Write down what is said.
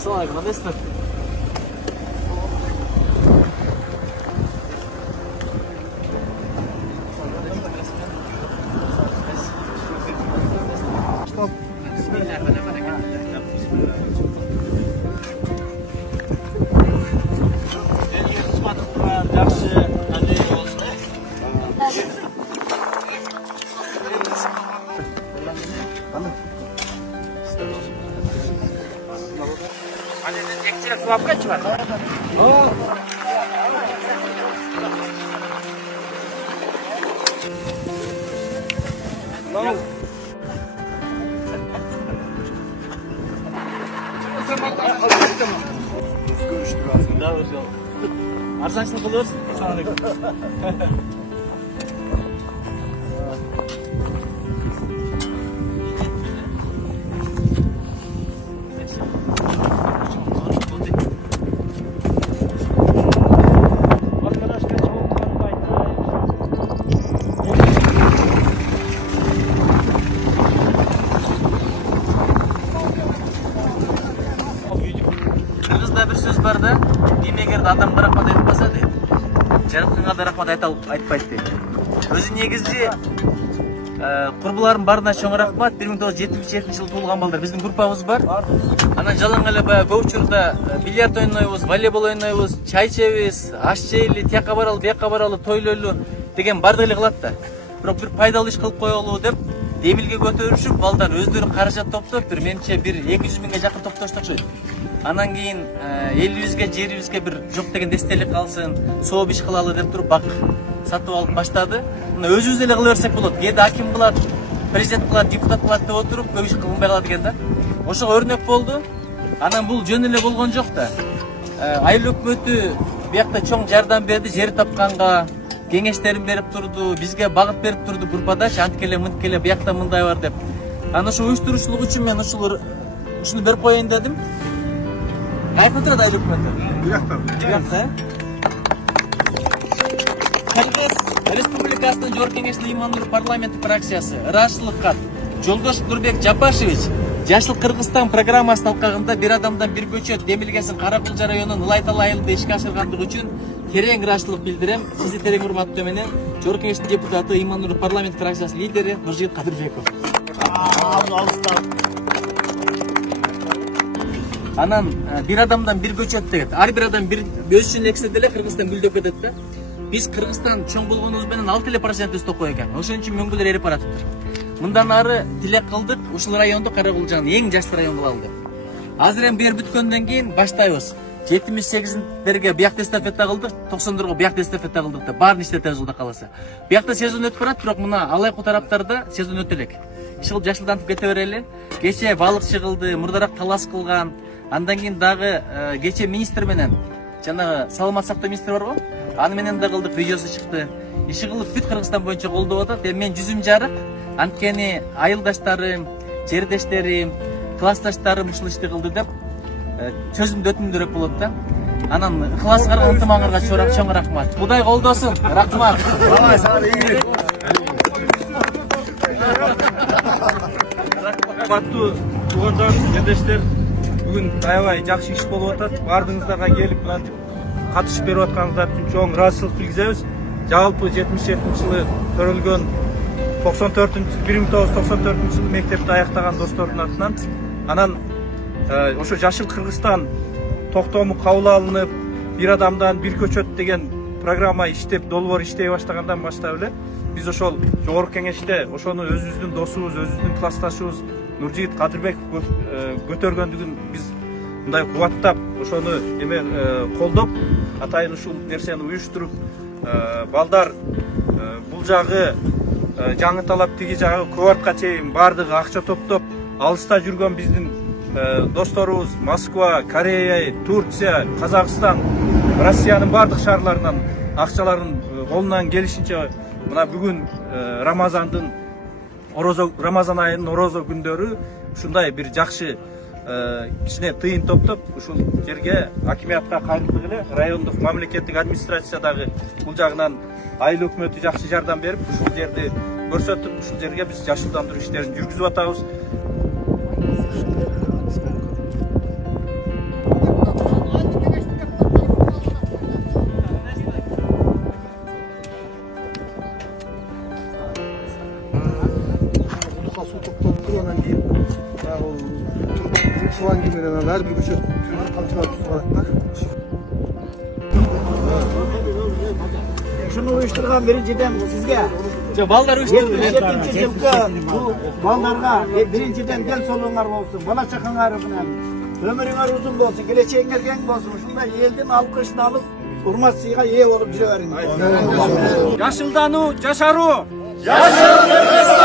Assalamualaikum, kandayсыздар? Suapkan cuma. Oh. No. Да, уже. Арзаншылық болырсың. Assalamualaikum. Кыргызда bir сөз бар да, демегерді адамға рахмат айтпаса дейді, жаратқанға да рахмат айтпайды дейді. Өзі негізде құрбыларым барына чоң рахмат. 1977 жылы туылған балдар біздің группамыз бар. Анан жалаңгеле ваучерда бильярд ойнойбуз, волейбол ойнойбуз, чай ичебиз, аш жейли, тияққа баралы, бияққа баралы, тойлойлу деген бардык эле кылат да. Бирок бир пайдалуу иш кылып коелу деп демилге көтөрүшүп, балдар өздөрү каражат топтоп, бир менче 1-200 миңге жакын топтоштурчу. Анан кейін элибизге, жерибизге бир жок деген эстелик калсын, сооп иш кылалы деп туруп бак сатып алып баштады. Мына өзүбүз эле кыла берсек болот. Кээде аким кылат, президент кылат, депутат кылат деп отуруп, көп иш кылынбай калат экен да. Ошого өрнөк болду. Анан бул жөн эле болгон жок да. Айыл өкмөтү биякта чоң жардам берди, жер тапканга, кеңештерин берип турду, бизге багыт берип турду группадачы, анткеле мынткеле биякта мындай бар деп. Анан ошо уюштуруучулук үчүн мен ушуну берип коеюн дедим. Кайфы турат айыл өкмөтү? Биякта. Кыргыз Республикасынын Жогорку Кеңешинин Имандуу парламенттик фракциясы ырашчылык кат Жолдош Нурбек Жапашевич Жашыл Кыргызстан программасы талкагында бир адамдан бир көчөт демилгесин Каракулжа районунун Ылайтал айылында ишке ашыргандыгы үчүн терең ырашчылык билдирем. Сизди терең урматтоо менен Жогорку Кеңештин депутаты Имандуу парламент фракциясы лидери Нуржигит Кадырбеков. Анан бир адамдан бир көчөт деген. Ар бир адам бир өз үчүн эксе деле Кыргызстан гүлдөп кетет да. Биз Кыргызстан чоң болгонубуз менен 6% өстөп кой экен. Ошон үчүн мөңгүлөр эрип баратыптыр. Мындан ары тилек кылдык, ушул районду Каракулжанын эң жаш район кылалы деп. Азыр эми бер бүткөндөн кийин баштайбыз. 78-дерге биякта эстафета кылдык, 90-дорго биякта эстафета кылдык деп. Баарын иштетебиз Кудай кааласа. Биякта сезон өтүп барат, бирок мына Алайкуу тараптарда сезон өтө элек. Иш кылып жашылдантып кете берели. Кече балык чыгылды, мурдараак талас кылган. Андан кийин дагы кече министр менен, жанагы саламат сактоо министри бар го, аны менен да кылдык, видеосу чыкты. Иши кылып бүт Кыргызстан боюнча колдоп атат. Эми мен жүзүм жарык, анткени айылдаштарым, жердештерим, классташтарым ушул ишти кылды деп сөзүмдү өтүндүрөк болот да. Анан ыкыласыңарга, ынтымагыңарга чоң рахмат. Кудай колдосун. Рахмат. Кымбаттуу туугандар, жердештер, бүгүн аябай жакшы иш болуп атат. Бардыгыңыздарга келип мынтип катышып берип атканыңыздар үчүн чоң ыраазычылык билдиребиз. Жалпы 77-жылы төрөлгөн 1994 жылы мектепти аяктаган достордун атынан, анан ошо Жашыл Кыргызстан токтому кабыл алынып, бир адамдан бир көчөт деген программа иштеп, долбоор иштей баштагандан баштап эле биз ошол Жогорку Кеңеште ошону өзүбүздүн досубуз, өзүбүздүн классташыбыз Нуржигит Кадырбеков көтөргөндүгүн биз мындай кубаттап, ошону колдоп, атайын ушул нерсени уюштуруп, балдар бул жагы жаңы талап, тиги жагы Кубартка чейин бардыгы акча топтоп, алыста жүргөн биздин досторубуз Москва, Корея, Турция, Казакстан, Россиянын бардык шаарларынан акчаларын колунан келишинче мына бүгүн Рамазан айынын орозо күндөрү ушундай бир жакшы кичине тыйын топтоп, ушул жерге акимиятка кайрылдык эле, райондук мамлекеттик администрациядагы бул жагынан айыл өкмөтү жакшы жардам берип, ушул жерди көрсөтүп, ушул жерге биз жашылдандыруу иштерин жүргүзүп атабыз. Soğan gibi her bir köşe kalçalar soğanlar. Şunu uyuşturgan birinciden sizge. Ballar uyuşturdu. 77. yılda bu ballarga birinciden gel soluğunlar olsun. Bala çakınlar bilen. Ömürüңөр uzun bolsun, geleceğiңer keng bolsun. Şunda elden alkışın alıp urmasıyga ие olup жүрө бериңiz. Yaşıldanu, Yaşaru. Yaşıl Kırgızistan!